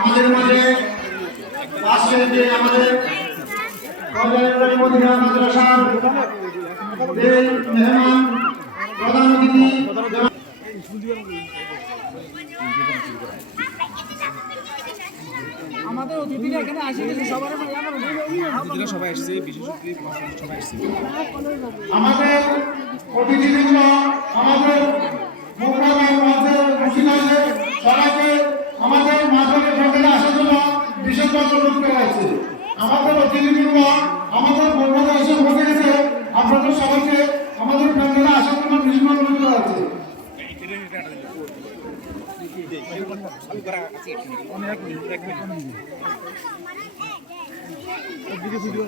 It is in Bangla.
আমাদের মাঝে আজকের যে আমাদের মদিনা মাদ্রাসার যে মেহমান প্রধান অতিথি আমাদের অতিথিরা এখানে আসে গেছে সবার সবাই আসছে বিশেষ সবাই আসছে আমাদের অতিথিবৃন্দ আমাদের প্রোগ্রামের মধ্যে খুশি হয়েছে সবাইকে আমাদের মাধ্যমিক সরকারে আসার জন্য বিশেষভাবে অনুরোধ করা হয়েছে। আমাদের অতিথিবৃন্দ আমাদের প্রোগ্রামে এসে বসে গেছে, আপনাদের সবাইকে আমাদের প্যান্ডেলে আসার জন্য বিশেষভাবে অনুরোধ করা হয়েছে। ভিডিও